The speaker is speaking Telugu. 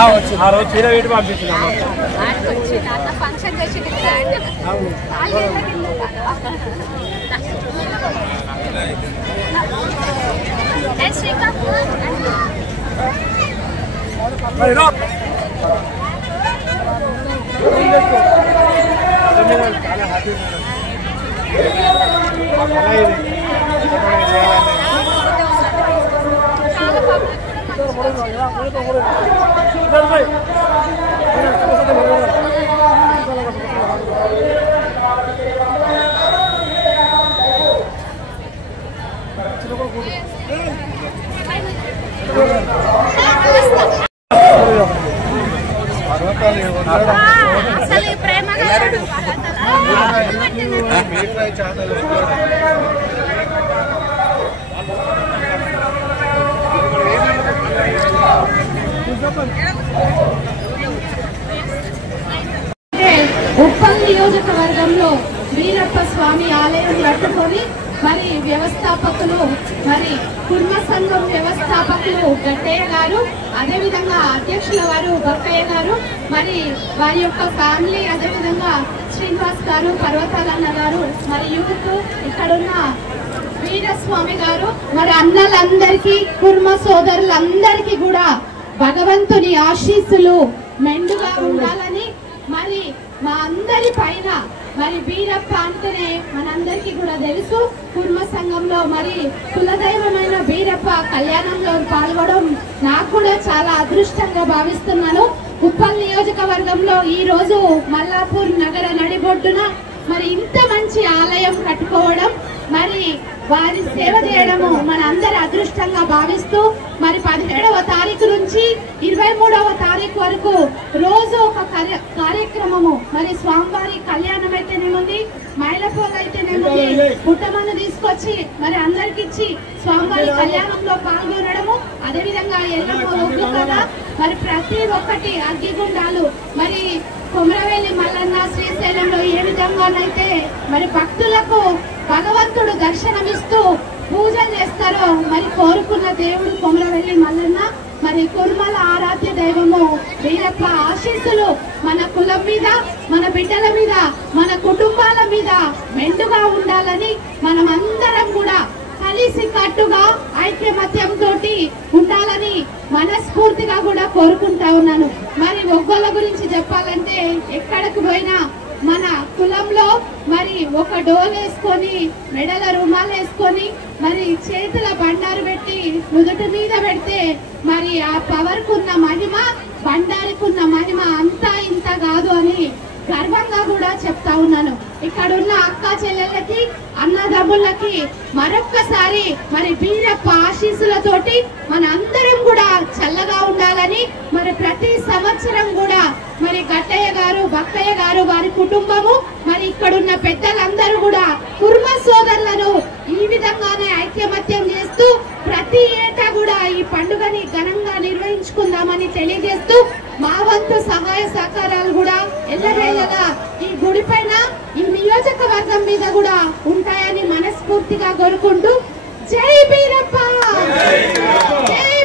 ఆ రోజు చీర వేటి పంపించినాము. చాలా హ్యాపీ ఉప్పల్ నియోజకవర్గంలో వీరప్ప స్వామి ఆలయం కట్టుకొని మరి వ్యవస్థాపకులు మరి కుర్మ సంఘం వ్యవస్థాపకులు గట్టయ్య గారు, అదేవిధంగా అధ్యక్షుల వారు బక్కయ్య గారు, మరి వారి యొక్క ఫ్యామిలీ, అదేవిధంగా శ్రీనివాస్ గారు, పర్వతాలన్న గారు, మరి యూత్ ఇక్కడున్న వీరస్వామి గారు, మరి అన్నలందరికీ కుర్మ సోదరులందరికీ కూడా భగవంతుని ఆశీస్సులు మెండుగా ఉండాలని, మరి మా అందరి పైన మరి వీరప్ప అంటేనే మనందరికీ కూడా తెలుసు. కుర్మ సంఘంలో మరి కులదైవమైన వీరప్ప కళ్యాణంలో పాల్గొనడం నాకు కూడా చాలా అదృష్టంగా భావిస్తున్నాను. ఉప్పల్ నియోజకవర్గంలో ఈ రోజు మల్లాపూర్ నగర నడిబొడ్డున మరి ఇంత మంచి ఆలయం కట్టుకోవడం, మరి వారి సేవ చేయడము మన అందరి అదృష్టంగా భావిస్తూ మరి 17వ తారీఖు నుంచి 23వ తారీఖు వరకు రోజు ఒక కార్యక్రమము, మరి స్వామివారి కళ్యాణం అయితేనేముంది, మైలపోలు అయితేనేముంది, పుట్టమన్ను తీసుకొచ్చి మరి అందరికి ఇచ్చి స్వామివారి కళ్యాణంలో పాల్గొనడము, అదేవిధంగా ఎల్లమ్మ ఒగ్గు కదా, మరి ప్రతి ఒక్కటి అగ్గిగుండాలు, మరి కొమరవేలి మల్లన్న శ్రీశైలంలో ఏ విధంగానైతే మరి భక్తులకు భగవంతుడు దర్శనమిస్తూ పూజలు చేస్తారో, మరి కోరుకున్న దేవుడు కొమరవేలి మల్లన్న, మరి కుర్మల ఆరాధ్య దైవము వీరప్ప ఆశీస్సులు మన కులం మీద, మన బిడ్డల మీద, మన కుటుంబాల మీద మెండుగా ఉండాలని మనం అందరం కూడా కలిసి కట్టుగా ఐక్యమత్యంతో ఉండాలని మనస్ఫూర్తిగా కూడా కోరుకుంటా ఉన్నాను. మరి ఒగ్గోళ్ళ గురించి చెప్పాలంటే ఎక్కడికి పోయినా మన కులంలో మరి ఒక డోల్ వేసుకొని, మెడల రుమాలు వేసుకొని, మరి చేతుల బండారు పెట్టి నుదుటి మీద పెడితే మరి ఆ పవర్ కున్న మహిమ, బండారికున్న మహిమ అంతా ఇంత కాదు అని గర్వంగా కూడా చెప్తా ఉన్నాను. ఇక్కడున్న అక్క చెల్లెళ్ళకి, అన్నదమ్ములకి మరొక్కసారి మరి వీరప్ప ఆశీస్సులతోటి మన అందరం కూడా చల్లగా ఉండాలని, మరి ప్రతి సంవత్సరం కూడా మరి గట్టయ్య గారు, బక్కయ్య గారు, వారి కుటుంబము, మరి ఇక్కడున్న పెద్దలందరూ కూడా కుర్మ సోదరులను ఈ విధంగానే ఐక్యమత్యం చేస్తూ ప్రతి ఏటా కూడా ఈ పండుగని ఘనంగా నిర్వహించుకుందామని తెలియజేస్తూ మా వంతు సహాయ సహకారాలు కూడా ఎల్లవేళలా ఈ గుడి పైన, ఈ నియోజకవర్గం మీద కూడా ఉంటాయని మనస్ఫూర్తిగా కోరుకుంటూ జై వీరప్ప, జై